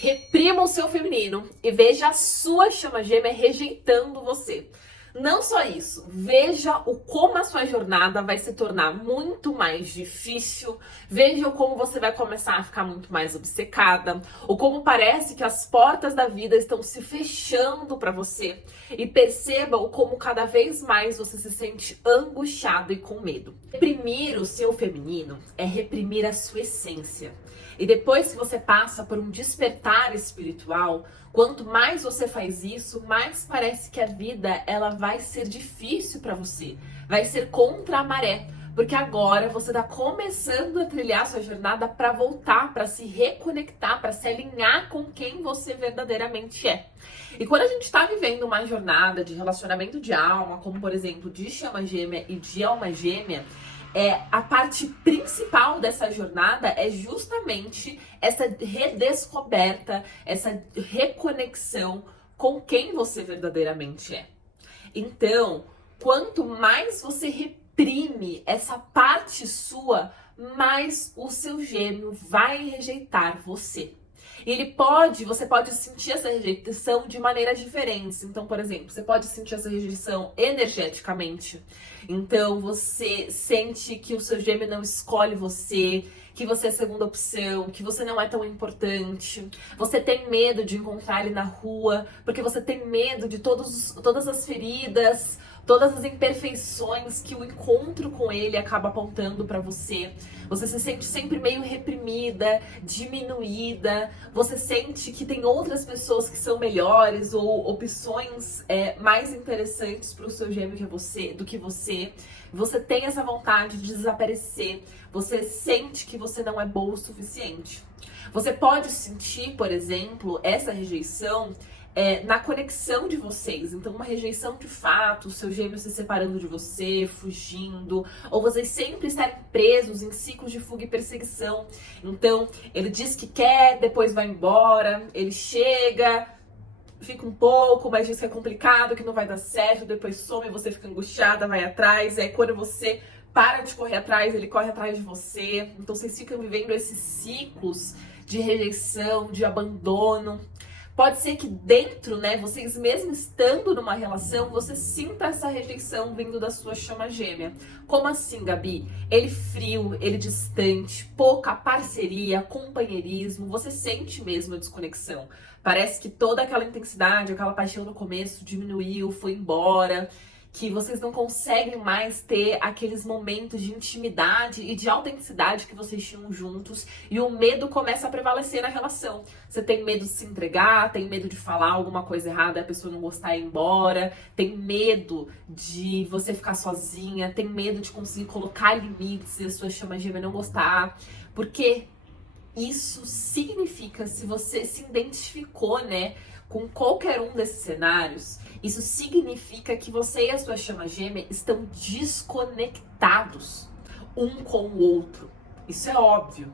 Reprima o seu feminino e veja a sua chama gêmea rejeitando você. Não só isso, veja o como a sua jornada vai se tornar muito mais difícil, veja o como você vai começar a ficar muito mais obcecada, o como parece que as portas da vida estão se fechando para você e perceba o como cada vez mais você se sente angustiado e com medo. Reprimir o seu feminino é reprimir a sua essência. E depois que você passa por um despertar espiritual, quanto mais você faz isso, mais parece que a vida ela vai ser difícil para você, vai ser contra a maré, porque agora você está começando a trilhar sua jornada para voltar, para se reconectar, para se alinhar com quem você verdadeiramente é. E quando a gente está vivendo uma jornada de relacionamento de alma, como por exemplo de chama gêmea e de alma gêmea, a parte principal dessa jornada é justamente essa redescoberta, essa reconexão com quem você verdadeiramente é. Então, quanto mais você reprime essa parte sua, mais o seu gêmeo vai rejeitar você. E você pode sentir essa rejeição de maneiras diferentes. Então, por exemplo, você pode sentir essa rejeição energeticamente. Então, você sente que o seu gêmeo não escolhe você, que você é a segunda opção, que você não é tão importante. Você tem medo de encontrar ele na rua, porque você tem medo de todas as feridas, todas as imperfeições que o encontro com ele acaba apontando para você. Você se sente sempre meio reprimida, diminuída. Você sente que tem outras pessoas que são melhores ou opções mais interessantes para o seu gêmeo do que você. Você tem essa vontade de desaparecer. Você sente que você não é boa o suficiente. Você pode sentir, por exemplo, essa rejeição na conexão de vocês. Então, uma rejeição de fato, o seu gêmeo se separando de você, fugindo, ou vocês sempre estarem presos em ciclos de fuga e perseguição. Então, ele diz que quer, depois vai embora, ele chega, fica um pouco, mas diz que é complicado, que não vai dar certo, depois some, você fica angustiada, vai atrás, aí quando você para de correr atrás, ele corre atrás de você. Então, vocês ficam vivendo esses ciclos de rejeição, de abandono. Pode ser que dentro, vocês mesmo estando numa relação, você sinta essa rejeição vindo da sua chama gêmea. Como assim, Gabi? Ele frio, ele distante, pouca parceria, companheirismo, você sente mesmo a desconexão. Parece que toda aquela intensidade, aquela paixão no começo diminuiu, foi embora, que vocês não conseguem mais ter aqueles momentos de intimidade e de autenticidade que vocês tinham juntos, e o medo começa a prevalecer na relação. Você tem medo de se entregar, tem medo de falar alguma coisa errada e a pessoa não gostar e ir embora, tem medo de você ficar sozinha, tem medo de conseguir colocar limites e a sua chama gêmea não gostar, porque isso significa, se você se identificou, com qualquer um desses cenários, isso significa que você e a sua chama gêmea estão desconectados um com o outro. Isso é óbvio,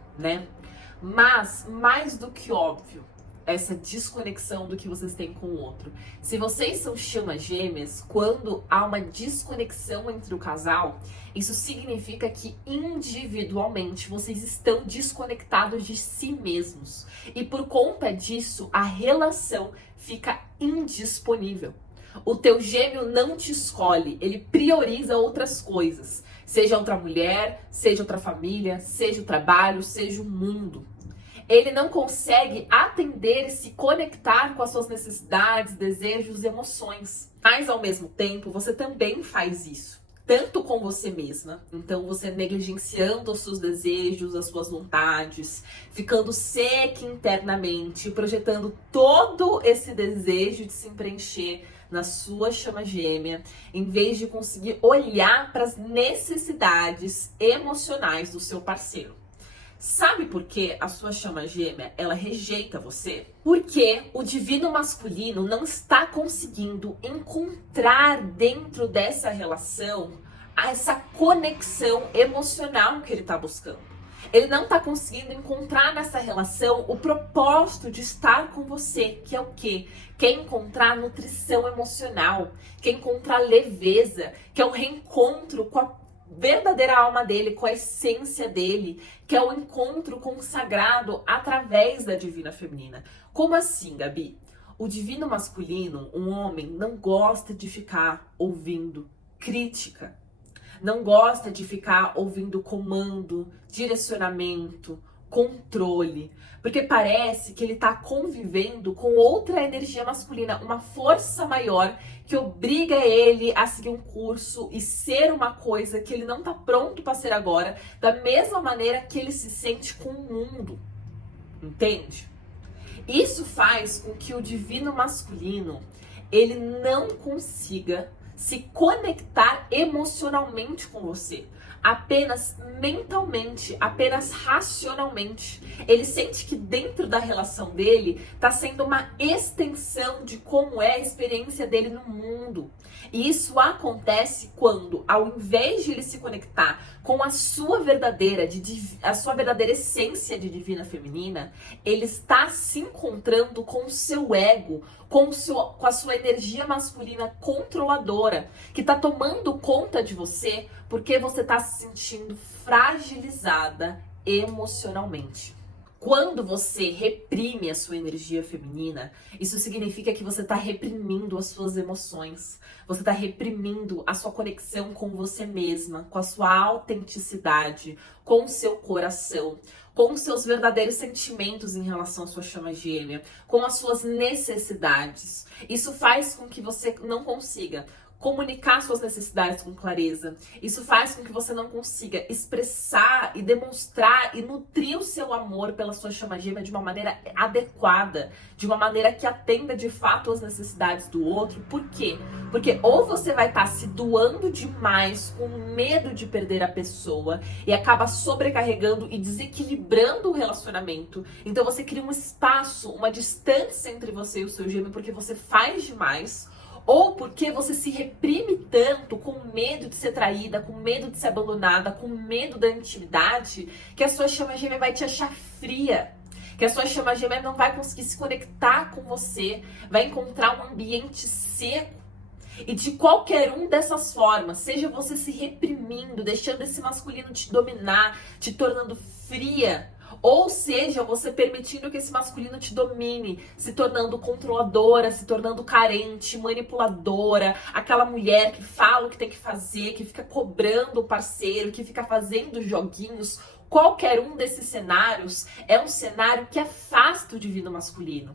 Mas, mais do que óbvio, essa desconexão do que vocês têm com o outro. Se vocês são chamas gêmeas, quando há uma desconexão entre o casal, isso significa que individualmente vocês estão desconectados de si mesmos. E por conta disso, a relação fica indisponível. O teu gêmeo não te escolhe, ele prioriza outras coisas. Seja outra mulher, seja outra família, seja o trabalho, seja o mundo. Ele não consegue atender e se conectar com as suas necessidades, desejos e emoções. Mas, ao mesmo tempo, você também faz isso. Tanto com você mesma. Então, você negligenciando os seus desejos, as suas vontades, ficando seca internamente, projetando todo esse desejo de se preencher na sua chama gêmea, em vez de conseguir olhar para as necessidades emocionais do seu parceiro. Sabe por que a sua chama gêmea, ela rejeita você? Porque o divino masculino não está conseguindo encontrar dentro dessa relação essa conexão emocional que ele está buscando. Ele não está conseguindo encontrar nessa relação o propósito de estar com você, que é o quê? Quer encontrar nutrição emocional, quer encontrar leveza, que é um reencontro com a verdadeira alma dele, com a essência dele, que é o encontro com o sagrado através da divina feminina. Como assim, Gabi? O divino masculino, um homem, não gosta de ficar ouvindo crítica, não gosta de ficar ouvindo comando, direcionamento, controle, porque parece que ele tá convivendo com outra energia masculina, uma força maior que obriga ele a seguir um curso e ser uma coisa que ele não tá pronto para ser agora, da mesma maneira que ele se sente com o mundo. Entende? Isso faz com que o divino masculino, ele não consiga se conectar emocionalmente com você, apenas mentalmente, apenas racionalmente. Ele sente que dentro da relação dele está sendo uma extensão de como é a experiência dele no mundo. E isso acontece quando, ao invés de ele se conectar com a sua verdadeira essência de divina feminina, ele está se encontrando com o seu ego, com a sua energia masculina controladora, que está tomando conta de você porque você está se sentindo fragilizada emocionalmente. Quando você reprime a sua energia feminina, isso significa que você está reprimindo as suas emoções. Você está reprimindo a sua conexão com você mesma, com a sua autenticidade, com o seu coração, com os seus verdadeiros sentimentos em relação à sua chama gêmea, com as suas necessidades. Isso faz com que você não consiga comunicar suas necessidades com clareza. Isso faz com que você não consiga expressar e demonstrar e nutrir o seu amor pela sua chama gêmea de uma maneira adequada, de uma maneira que atenda de fato às necessidades do outro. Por quê? Porque ou você vai estar se doando demais com medo de perder a pessoa e acaba sobrecarregando e desequilibrando o relacionamento. Então você cria um espaço, uma distância entre você e o seu gêmeo porque você faz demais. Ou porque você se reprime tanto com medo de ser traída, com medo de ser abandonada, com medo da intimidade, que a sua chama gêmea vai te achar fria. Que a sua chama gêmea não vai conseguir se conectar com você, vai encontrar um ambiente seco. E de qualquer um dessas formas, seja você se reprimindo, deixando esse masculino te dominar, te tornando fria, ou seja, você permitindo que esse masculino te domine, se tornando controladora, se tornando carente, manipuladora, aquela mulher que fala o que tem que fazer, que fica cobrando o parceiro, que fica fazendo joguinhos. Qualquer um desses cenários é um cenário que afasta o divino masculino.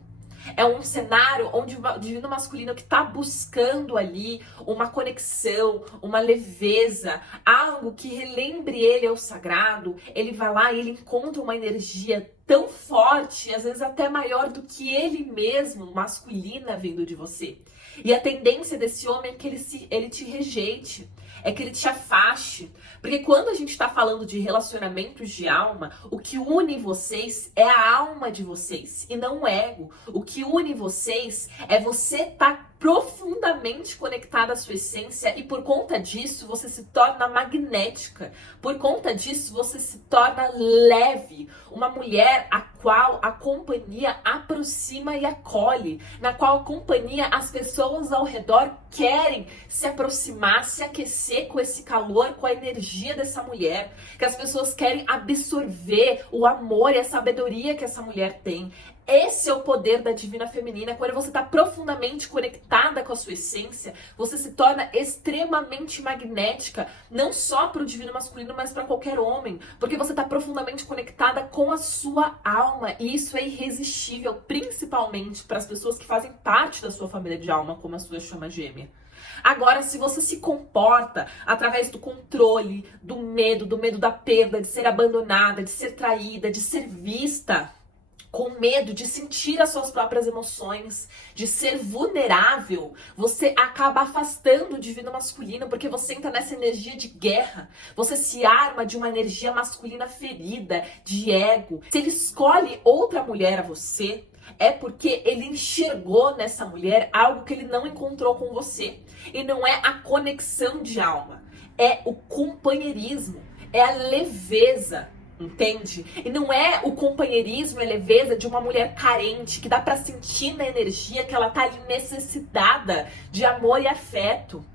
É um cenário onde o divino masculino que está buscando ali uma conexão, uma leveza, algo que relembre ele ao sagrado, ele vai lá e ele encontra uma energia tão forte, às vezes até maior do que ele mesmo, masculina, vindo de você. E a tendência desse homem é que ele te rejeite, é que ele te afaste. Porque quando a gente está falando de relacionamentos de alma, o que une vocês é a alma de vocês e não o ego. O que une vocês é você estar profundamente conectada à sua essência e por conta disso você se torna magnética. Por conta disso você se torna leve. Uma mulher a qual a companhia aproxima e acolhe, na qual a companhia, as pessoas ao redor querem se aproximar, se aquecer com esse calor, com a energia dessa mulher, que as pessoas querem absorver o amor e a sabedoria que essa mulher tem. Esse é o poder da divina feminina. Quando você está profundamente conectada com a sua essência, você se torna extremamente magnética, não só para o divino masculino, mas para qualquer homem, porque você está profundamente conectada com a sua alma, e isso é irresistível, principalmente para as pessoas que fazem parte da sua família de alma, como a sua chama gêmea. Agora, se você se comporta através do controle, do medo da perda, de ser abandonada, de ser traída, de ser vista, com medo de sentir as suas próprias emoções, de ser vulnerável, você acaba afastando o divino masculino, porque você entra nessa energia de guerra, você se arma de uma energia masculina ferida, de ego. Se ele escolhe outra mulher a você, é porque ele enxergou nessa mulher algo que ele não encontrou com você. E não é a conexão de alma, é o companheirismo, é a leveza. Entende? E não é o companheirismo e a leveza de uma mulher carente, que dá pra sentir na energia que ela tá ali necessitada de amor e afeto.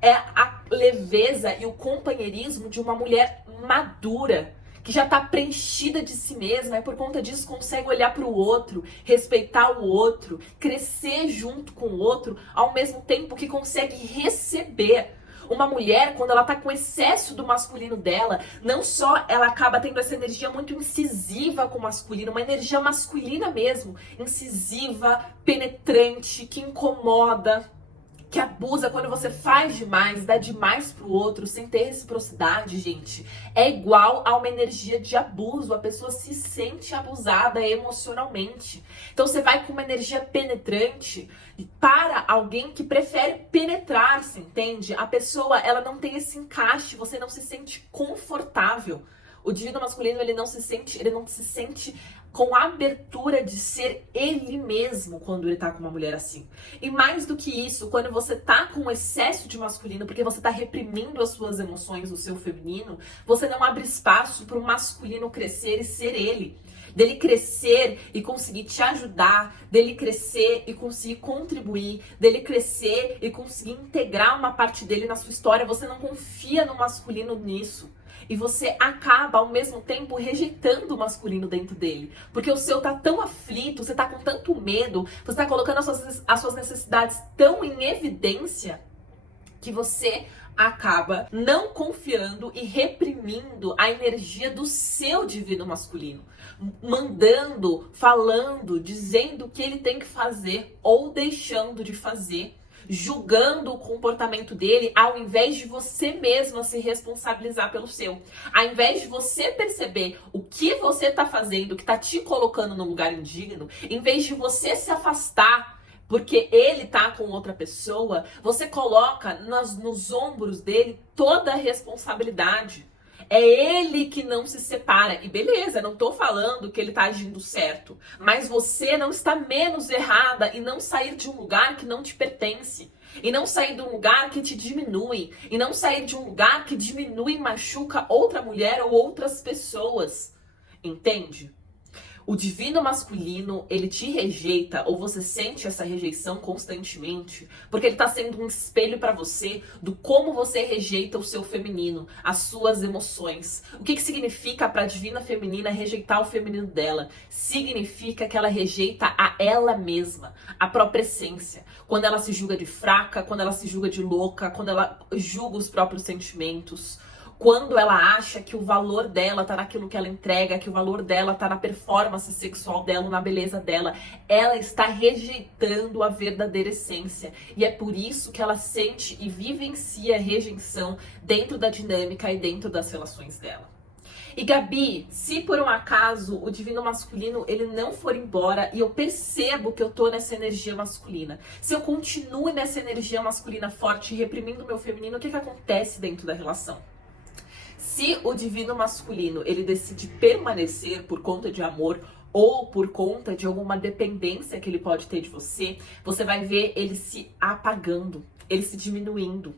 É a leveza e o companheirismo de uma mulher madura, que já tá preenchida de si mesma e por conta disso consegue olhar para o outro, respeitar o outro, crescer junto com o outro, ao mesmo tempo que consegue receber. Uma mulher, quando ela tá com excesso do masculino dela, não só ela acaba tendo essa energia muito incisiva com o masculino, uma energia masculina mesmo, incisiva, penetrante, que incomoda, que abusa. Quando você faz demais, dá demais pro outro, sem ter reciprocidade, gente, é igual a uma energia de abuso. A pessoa se sente abusada emocionalmente. Então você vai com uma energia penetrante para alguém que prefere penetrar-se, entende? A pessoa, ela não tem esse encaixe, você não se sente confortável. O divino masculino, ele não se sente com a abertura de ser ele mesmo quando ele tá com uma mulher assim. E mais do que isso, quando você tá com excesso de masculino, porque você tá reprimindo as suas emoções, o seu feminino, você não abre espaço para o masculino crescer e ser ele. Dele crescer e conseguir te ajudar, dele crescer e conseguir contribuir, dele crescer e conseguir integrar uma parte dele na sua história. Você não confia no masculino nisso. E você acaba, ao mesmo tempo, rejeitando o masculino dentro dele. Porque o seu tá tão aflito, você tá com tanto medo, você tá colocando as suas necessidades tão em evidência, que você acaba não confiando e reprimindo a energia do seu divino masculino. Mandando, falando, dizendo o que ele tem que fazer ou deixando de fazer, julgando o comportamento dele, ao invés de você mesma se responsabilizar pelo seu. Ao invés de você perceber o que você tá fazendo, que tá te colocando num lugar indigno, em vez de você se afastar porque ele tá com outra pessoa, você coloca nos ombros dele toda a responsabilidade. É ele que não se separa. E beleza, não tô falando que ele tá agindo certo. Mas você não está menos errada em não sair de um lugar que não te pertence. E não sair de um lugar que te diminui. E não sair de um lugar que diminui e machuca outra mulher ou outras pessoas. Entende? O divino masculino, ele te rejeita, ou você sente essa rejeição constantemente, porque ele tá sendo um espelho pra você do como você rejeita o seu feminino, as suas emoções. O que significa pra divina feminina rejeitar o feminino dela? Significa que ela rejeita a ela mesma, a própria essência. Quando ela se julga de fraca, quando ela se julga de louca, quando ela julga os próprios sentimentos. Quando ela acha que o valor dela tá naquilo que ela entrega, que o valor dela tá na performance sexual dela, na beleza dela, ela está rejeitando a verdadeira essência. E é por isso que ela sente e vivencia a rejeição dentro da dinâmica e dentro das relações dela. E Gabi, se por um acaso o divino masculino ele não for embora e eu percebo que eu tô nessa energia masculina, se eu continuo nessa energia masculina forte reprimindo o meu feminino, o que acontece dentro da relação? Se o divino masculino, ele decide permanecer por conta de amor ou por conta de alguma dependência que ele pode ter de você, você vai ver ele se apagando, ele se diminuindo,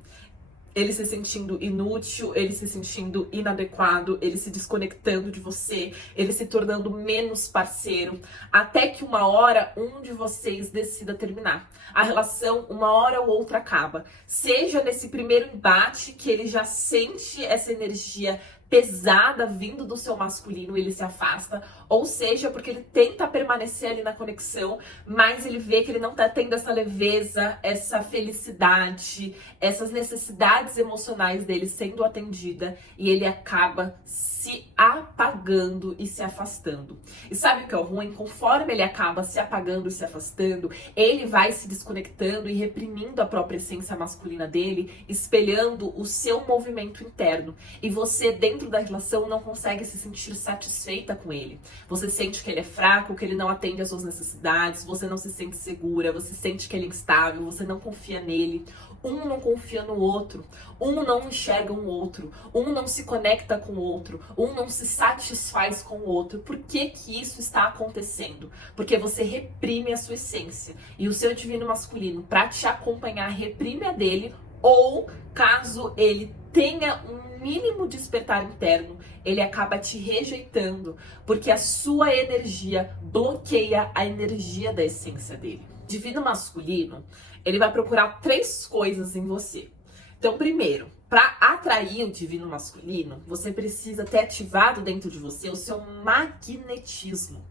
ele se sentindo inútil, ele se sentindo inadequado, ele se desconectando de você, ele se tornando menos parceiro, até que uma hora um de vocês decida terminar. A relação, uma hora ou outra, acaba. Seja nesse primeiro embate que ele já sente essa energia pesada vindo do seu masculino, ele se afasta, ou seja, porque ele tenta permanecer ali na conexão, mas ele vê que ele não tá tendo essa leveza, essa felicidade, essas necessidades emocionais dele sendo atendida, e ele acaba se apagando e se afastando. E sabe o que é o ruim? Conforme ele acaba se apagando e se afastando, ele vai se desconectando e reprimindo a própria essência masculina dele, espelhando o seu movimento interno. E você, dentro da relação, não consegue se sentir satisfeita com ele. Você sente que ele é fraco, que ele não atende às suas necessidades, você não se sente segura, você sente que ele é instável, você não confia nele. Um não confia no outro, um não enxerga um outro, um não se conecta com o outro, um não se satisfaz com o outro. Por que que isso está acontecendo? Porque você reprime a sua essência e o seu divino masculino, para te acompanhar, reprime a dele, ou caso ele tenha um mínimo despertar interno, ele acaba te rejeitando, porque a sua energia bloqueia a energia da essência dele. Divino masculino, ele vai procurar 3 coisas em você. Então, primeiro, para atrair o divino masculino, você precisa ter ativado dentro de você o seu magnetismo.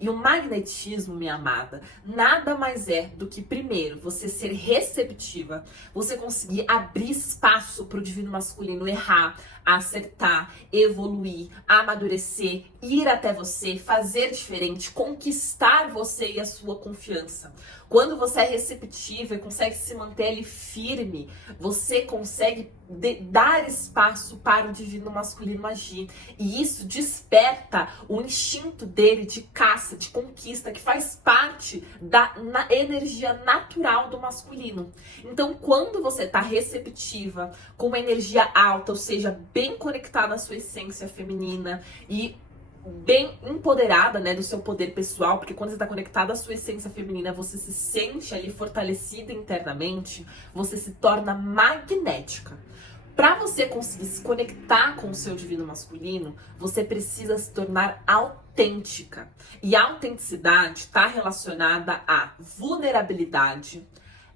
E o magnetismo, minha amada, nada mais é do que, primeiro, você ser receptiva, você conseguir abrir espaço para o divino masculino errar, acertar, evoluir, amadurecer, ir até você, fazer diferente, conquistar você e a sua confiança. Quando você é receptiva e consegue se manter ali firme, você consegue dar espaço para o divino masculino agir. E isso desperta o instinto dele de caça, de conquista, que faz parte da energia natural do masculino. Então, quando você está receptiva, com uma energia alta, ou seja, bem conectada à sua essência feminina e bem empoderada, né, do seu poder pessoal, porque quando você está conectada à sua essência feminina, você se sente ali fortalecida internamente, você se torna magnética. Para você conseguir se conectar com o seu divino masculino, você precisa se tornar autêntica. E a autenticidade está relacionada à vulnerabilidade,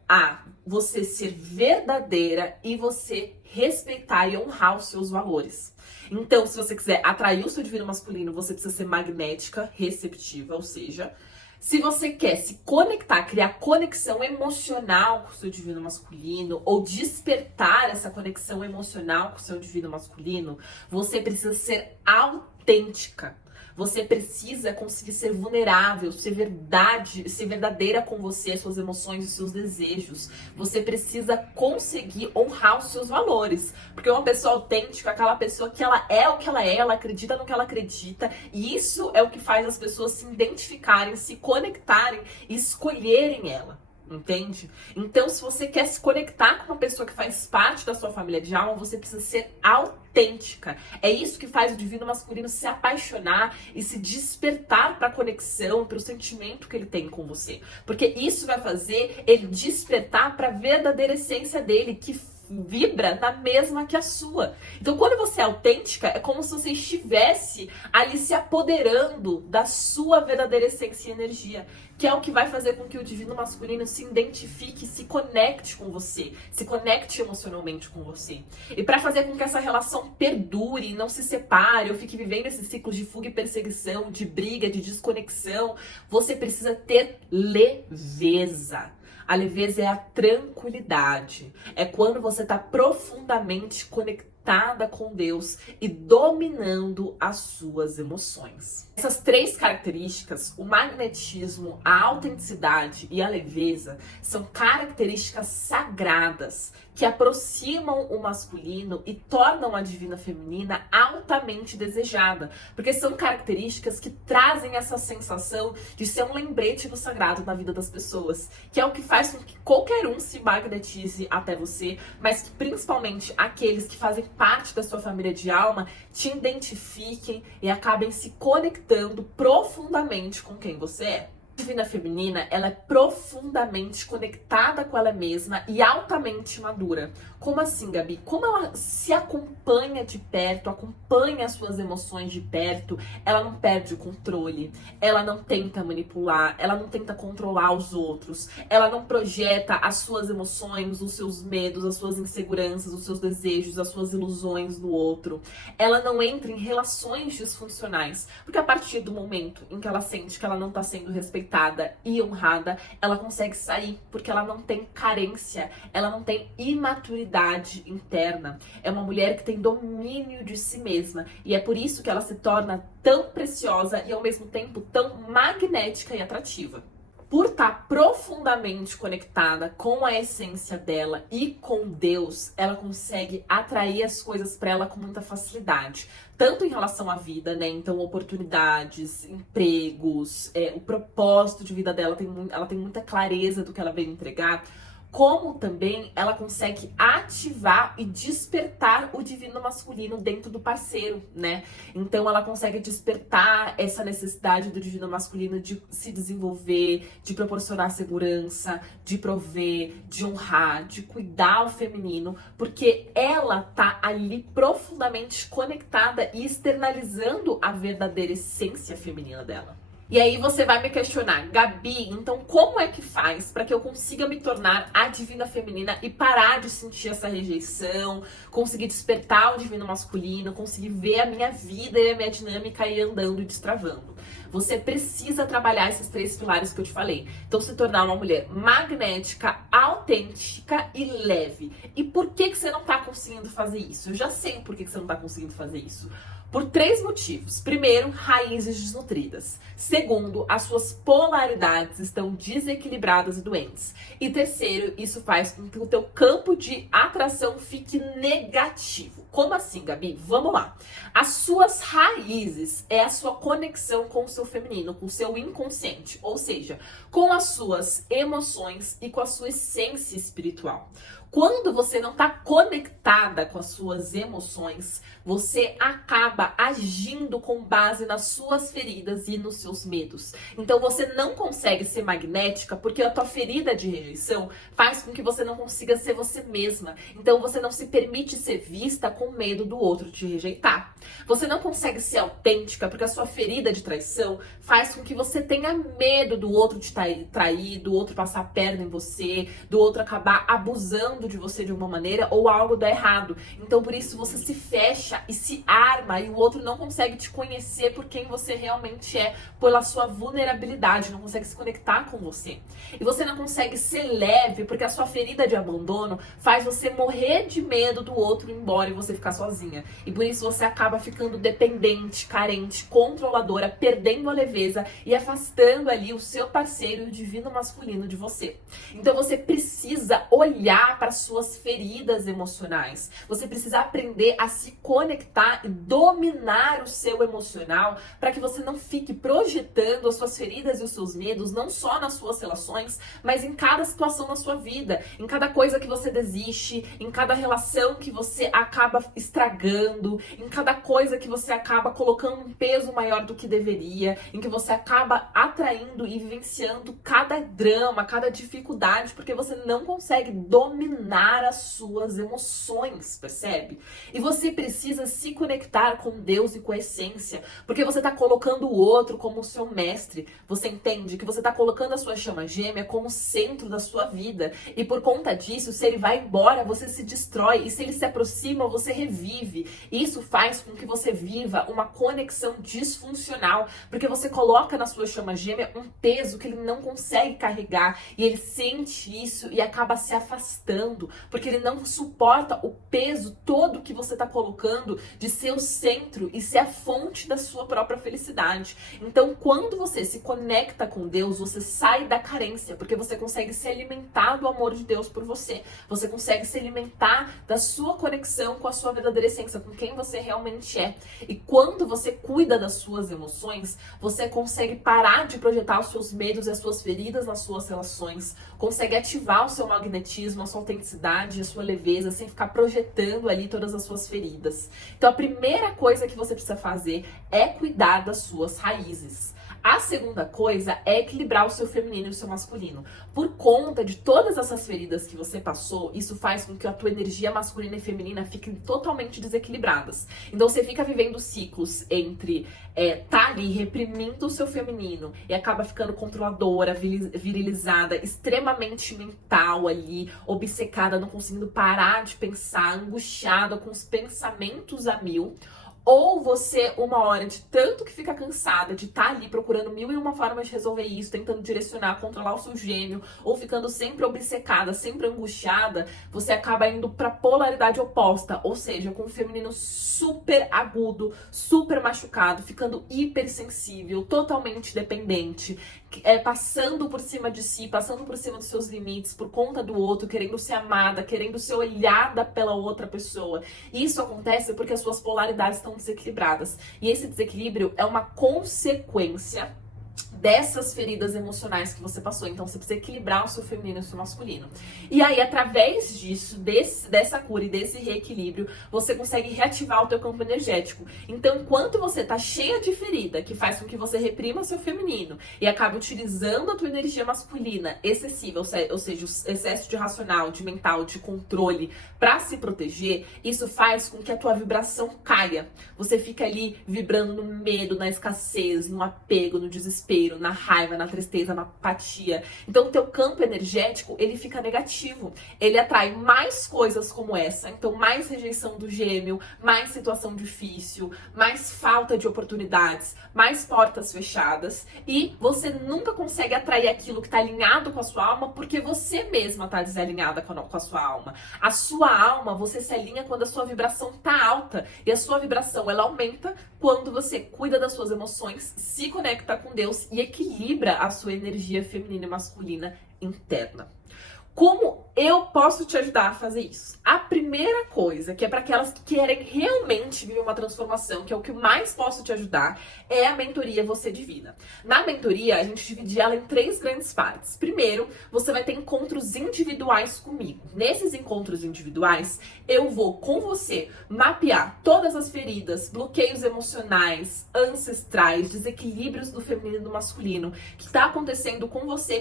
a você ser verdadeira e você respeitar e honrar os seus valores. Então, se você quiser atrair o seu divino masculino, você precisa ser magnética, receptiva, ou seja, se você quer se conectar, criar conexão emocional com o seu divino masculino ou despertar essa conexão emocional com o seu divino masculino, você precisa ser autêntica. Você precisa conseguir ser vulnerável, ser verdadeira com você, suas emoções e seus desejos. Você precisa conseguir honrar os seus valores. Porque uma pessoa autêntica é aquela pessoa que ela é o que ela acredita no que ela acredita. E isso é o que faz as pessoas se identificarem, se conectarem e escolherem ela. Entende? Então, se você quer se conectar com uma pessoa que faz parte da sua família de alma, você precisa ser autêntica. É isso que faz o divino masculino se apaixonar e se despertar para a conexão, para o sentimento que ele tem com você. Porque isso vai fazer ele despertar para a verdadeira essência dele, que vibra na mesma que a sua. Então, quando você é autêntica, é como se você estivesse ali se apoderando da sua verdadeira essência e energia, que é o que vai fazer com que o divino masculino se identifique, se conecte com você, se conecte emocionalmente com você. E para fazer com que essa relação perdure, não se separe, ou fique vivendo esses ciclos de fuga e perseguição, de briga, de desconexão, você precisa ter leveza. A leveza é a tranquilidade. É quando você está profundamente conectada com Deus e dominando as suas emoções. Essas três características, o magnetismo, a autenticidade e a leveza, são características sagradas que aproximam o masculino e tornam a divina feminina altamente desejada, porque são características que trazem essa sensação de ser um lembrete do sagrado na vida das pessoas, que é o que faz com que qualquer um se magnetize até você, mas que principalmente aqueles que fazem parte da sua família de alma te identifiquem e acabem se conectando profundamente com quem você é. A divina feminina, ela é profundamente conectada com ela mesma e altamente madura. Como assim, Gabi? Como ela se acompanha de perto, acompanha as suas emoções de perto, ela não perde o controle, ela não tenta manipular, ela não tenta controlar os outros, ela não projeta as suas emoções, os seus medos, as suas inseguranças, os seus desejos, as suas ilusões no outro. Ela não entra em relações disfuncionais, porque a partir do momento em que ela sente que ela não está sendo respeitada e honrada, ela consegue sair, porque ela não tem carência, ela não tem imaturidade interna. É uma mulher que tem domínio de si mesma, e é por isso que ela se torna tão preciosa e ao mesmo tempo tão magnética e atrativa. Por estar profundamente conectada com a essência dela e com Deus, ela consegue atrair as coisas para ela com muita facilidade. Tanto em relação à vida, né? Então, oportunidades, empregos, o propósito de vida dela, ela tem muita clareza do que ela veio entregar. Como também ela consegue ativar e despertar o divino masculino dentro do parceiro, né? Então ela consegue despertar essa necessidade do divino masculino de se desenvolver, de proporcionar segurança, de prover, de honrar, de cuidar o feminino, porque ela tá ali profundamente conectada e externalizando a verdadeira essência feminina dela. E aí você vai me questionar, Gabi, então como é que faz para que eu consiga me tornar a divina feminina e parar de sentir essa rejeição, conseguir despertar o divino masculino, conseguir ver a minha vida e a minha dinâmica aí andando e destravando? Você precisa trabalhar esses 3 pilares que eu te falei. Então, se tornar uma mulher magnética, autêntica e leve. E por que você não tá conseguindo fazer isso? Eu já sei por que você não tá conseguindo fazer isso. Por 3 motivos. Primeiro, raízes desnutridas. Segundo, as suas polaridades estão desequilibradas e doentes. E terceiro, isso faz com que o teu campo de atração fique negativo. Como assim, Gabi? Vamos lá. As suas raízes é a sua conexão com o seu feminino, com o seu inconsciente, ou seja, com as suas emoções e com a sua essência espiritual. Quando você não está conectada com as suas emoções, você acaba agindo com base nas suas feridas e nos seus medos. Então você não consegue ser magnética porque a tua ferida de rejeição faz com que você não consiga ser você mesma. Então você não se permite ser vista com medo do outro te rejeitar. Você não consegue ser autêntica porque a sua ferida de traição faz com que você tenha medo do outro te trair, do outro passar a perna em você, do outro acabar abusando de você de uma maneira ou algo dá errado. Então por isso você se fecha e se arma e o outro não consegue te conhecer por quem você realmente é, pela sua vulnerabilidade, não consegue se conectar com você. E você não consegue ser leve porque a sua ferida de abandono faz você morrer de medo do outro ir embora e você ficar sozinha. E por isso você acaba ficando dependente, carente, controladora, perdendo a leveza e afastando ali o seu parceiro e o divino masculino de você. Então você precisa olhar para suas feridas emocionais. Você precisa aprender a se conectar e dominar o seu emocional para que você não fique projetando as suas feridas e os seus medos não só nas suas relações, mas em cada situação na sua vida, em cada coisa que você desiste, em cada relação que você acaba estragando, em cada coisa que você acaba colocando um peso maior do que deveria, em que você acaba atraindo e vivenciando cada drama, cada dificuldade, porque você não consegue dominar as suas emoções, percebe? E você precisa se conectar com Deus e com a essência, porque você tá colocando o outro como o seu mestre. Você entende que você tá colocando a sua chama gêmea como centro da sua vida. E por conta disso, se ele vai embora, você se destrói. E se ele se aproxima, você revive. E isso faz com que você viva uma conexão disfuncional, porque você coloca na sua chama gêmea um peso que ele não consegue carregar. E ele sente isso e acaba se afastando, porque ele não suporta o peso todo que você tá colocando de ser o centro e ser a fonte da sua própria felicidade. Então, quando você se conecta com Deus, você sai da carência, porque você consegue se alimentar do amor de Deus por você. Você consegue se alimentar da sua conexão com a sua verdadeira essência, com quem você realmente é. E quando você cuida das suas emoções, você consegue parar de projetar os seus medos e as suas feridas nas suas relações, consegue ativar o seu magnetismo, a sua autenticidade, a sua leveza, sem ficar projetando ali todas as suas feridas. Então a primeira coisa que você precisa fazer é cuidar das suas raízes. A segunda coisa é equilibrar o seu feminino e o seu masculino. Por conta de todas essas feridas que você passou, isso faz com que a tua energia masculina e feminina fiquem totalmente desequilibradas. Então você fica vivendo ciclos entre tá ali reprimindo o seu feminino e acaba ficando controladora, virilizada, extremamente mental ali, obcecada, não conseguindo parar de pensar, angustiada com os pensamentos a mil. Ou você, uma hora de tanto que fica cansada de estar ali procurando mil e uma formas de resolver isso, tentando direcionar, controlar o seu gênio, ou ficando sempre obcecada, sempre angustiada, você acaba indo pra polaridade oposta, ou seja, com o feminino super agudo, super machucado, ficando hipersensível, totalmente dependente, passando por cima de si, passando por cima dos seus limites, por conta do outro, querendo ser amada, querendo ser olhada pela outra pessoa. Isso acontece porque as suas polaridades estão desequilibradas. E esse desequilíbrio é uma consequência dessas feridas emocionais que você passou. Então você precisa equilibrar o seu feminino e o seu masculino. E aí, através disso, dessa cura e desse reequilíbrio, você consegue reativar o teu campo energético. Então, enquanto você tá cheia de ferida, que faz com que você reprima o seu feminino e acabe utilizando a tua energia masculina excessiva, ou seja, o excesso de racional, de mental, de controle para se proteger, isso faz com que a tua vibração caia. Você fica ali vibrando no medo, na escassez, no apego, no desespero, na raiva, na tristeza, na apatia. Então o teu campo energético, ele fica negativo. Ele atrai mais coisas como essa. Então mais rejeição do gêmeo, mais situação difícil, mais falta de oportunidades, mais portas fechadas. E você nunca consegue atrair aquilo que está alinhado com a sua alma porque você mesma está desalinhada com a sua alma. A sua alma, você se alinha quando a sua vibração está alta. E a sua vibração, ela aumenta quando você cuida das suas emoções, se conecta com Deus e equilibra a sua energia feminina e masculina interna. Como eu posso te ajudar a fazer isso? A primeira coisa, que é para aquelas que querem realmente viver uma transformação, que é o que mais posso te ajudar, é a mentoria Você Divina. Na mentoria, a gente divide ela em 3 grandes partes. Primeiro, você vai ter encontros individuais comigo. Nesses encontros individuais, eu vou com você mapear todas as feridas, bloqueios emocionais, ancestrais, desequilíbrios do feminino e do masculino que está acontecendo com você,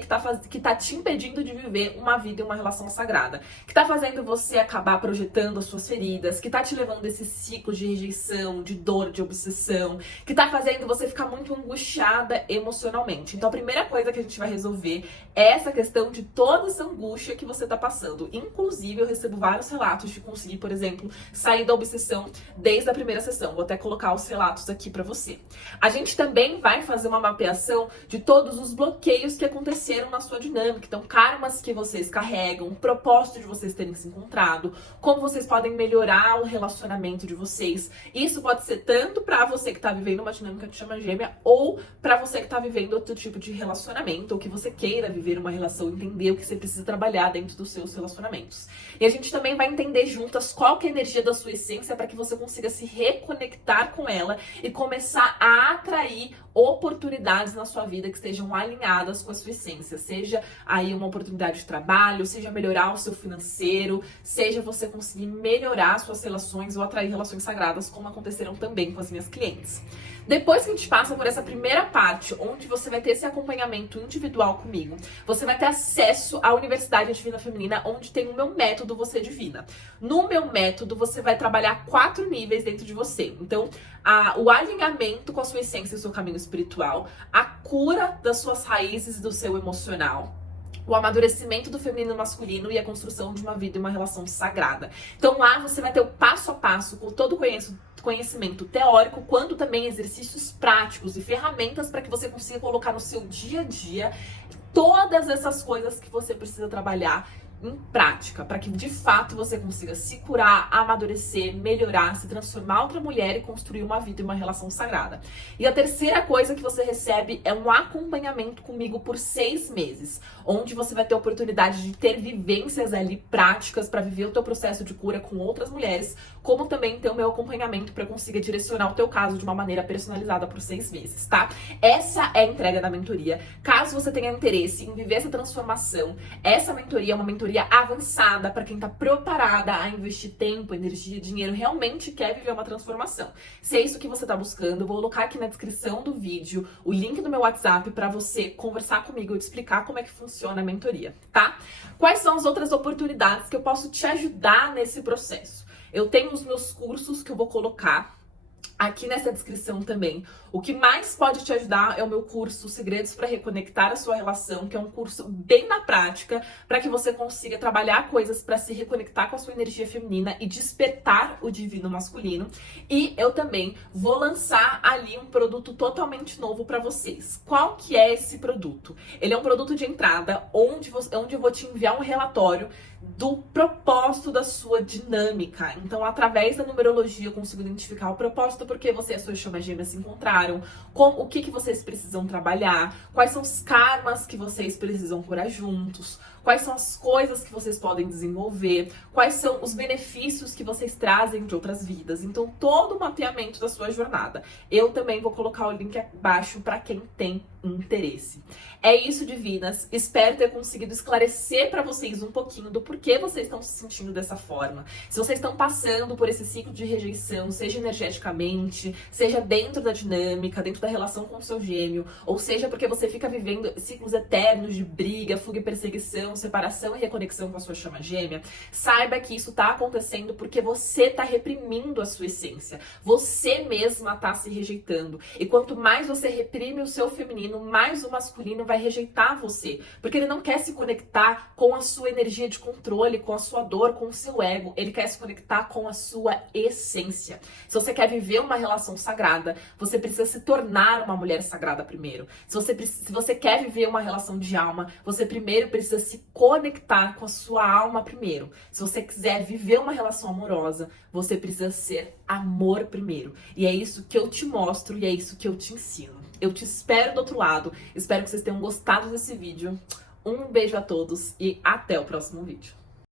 que tá te impedindo de viver uma vida e uma relação sagrada, que tá fazendo você acabar projetando as suas feridas, que tá te levando a esse ciclo de rejeição, de dor, de obsessão, que tá fazendo você ficar muito angustiada emocionalmente. Então a primeira coisa que a gente vai resolver é essa questão de toda essa angústia que você tá passando. Inclusive, eu recebo vários relatos de conseguir, por exemplo, sair da obsessão desde a primeira sessão. Vou até colocar os relatos aqui pra você. A gente também vai fazer uma mapeação de todos os bloqueios que aconteceram na sua dinâmica. Então, karmas que vocês carregam, o propósito de vocês terem se encontrado, como vocês podem melhorar o relacionamento de vocês. Isso pode ser tanto pra você que tá vivendo uma dinâmica de chama gêmea, ou pra você que tá vivendo outro tipo de relacionamento, ou que você queira viver uma relação, entender o que você precisa trabalhar dentro dos seus relacionamentos. E a gente também vai entender juntas qual que é a energia da sua essência para que você consiga se reconectar com ela e começar a atrair oportunidades na sua vida que estejam alinhadas com a sua essência. Seja aí uma oportunidade de trabalho, seja melhorar o seu financeiro, seja você conseguir melhorar suas relações ou atrair relações sagradas, como aconteceram também com as minhas clientes. Depois que a gente passa por essa primeira parte, onde você vai ter esse acompanhamento individual comigo, você vai ter acesso à Universidade Divina Feminina, onde tem o meu método Você Divina. No meu método, você vai trabalhar 4 níveis dentro de você. Então, o alinhamento com a sua essência e o seu caminho espiritual, a cura das suas raízes e do seu emocional, o amadurecimento do feminino e masculino e a construção de uma vida e uma relação sagrada. Então lá você vai ter o passo a passo com todo o conhecimento teórico, quanto também exercícios práticos e ferramentas para que você consiga colocar no seu dia a dia todas essas coisas que você precisa trabalhar em prática, para que de fato você consiga se curar, amadurecer, melhorar, se transformar em outra mulher e construir uma vida e uma relação sagrada. E a terceira coisa que você recebe é um acompanhamento comigo por 6 meses, onde você vai ter a oportunidade de ter vivências ali práticas para viver o teu processo de cura com outras mulheres, como também ter o meu acompanhamento para conseguir direcionar o teu caso de uma maneira personalizada por 6 meses, tá? Essa é a entrega da mentoria. Caso você tenha interesse em viver essa transformação, essa mentoria é uma mentoria avançada para quem tá preparada a investir tempo, energia, dinheiro, realmente quer viver uma transformação. Se é isso que você tá buscando, eu vou colocar aqui na descrição do vídeo o link do meu WhatsApp para você conversar comigo e te explicar como é que funciona a mentoria, tá? Quais são as outras oportunidades que eu posso te ajudar nesse processo? Eu tenho os meus cursos que eu vou colocar aqui nessa descrição também. O que mais pode te ajudar é o meu curso Segredos para Reconectar a Sua Relação, que é um curso bem na prática, para que você consiga trabalhar coisas para se reconectar com a sua energia feminina e despertar o divino masculino. E eu também vou lançar ali um produto totalmente novo para vocês. Qual que é esse produto? Ele é um produto de entrada onde eu vou te enviar um relatório do propósito da sua dinâmica. Então, através da numerologia, eu consigo identificar o propósito, porque você e a sua chama gêmea se encontraram, o que vocês precisam trabalhar, quais são os karmas que vocês precisam curar juntos, quais são as coisas que vocês podem desenvolver, quais são os benefícios que vocês trazem de outras vidas. Então, todo o mapeamento da sua jornada. Eu também vou colocar o link abaixo para quem tem interesse. É isso, divinas. Espero ter conseguido esclarecer para vocês um pouquinho do porquê vocês estão se sentindo dessa forma. Se vocês estão passando por esse ciclo de rejeição, seja energeticamente, seja dentro da dinâmica, dentro da relação com o seu gêmeo, ou seja porque você fica vivendo ciclos eternos de briga, fuga e perseguição, separação e reconexão com a sua chama gêmea, saiba que isso tá acontecendo porque você tá reprimindo a sua essência. Você mesma tá se rejeitando. E quanto mais você reprime o seu feminino, mais o masculino vai rejeitar você. Porque ele não quer se conectar com a sua energia de controle, com a sua dor, com o seu ego. Ele quer se conectar com a sua essência. Se você quer viver uma relação sagrada, você precisa se tornar uma mulher sagrada primeiro. Se você quer viver uma relação de alma, você primeiro precisa se conectar com a sua alma primeiro. Se você quiser viver uma relação amorosa, você precisa ser amor primeiro. E é isso que eu te mostro e é isso que eu te ensino. Eu te espero do outro lado. Espero que vocês tenham gostado desse vídeo. Um beijo a todos e até o próximo vídeo.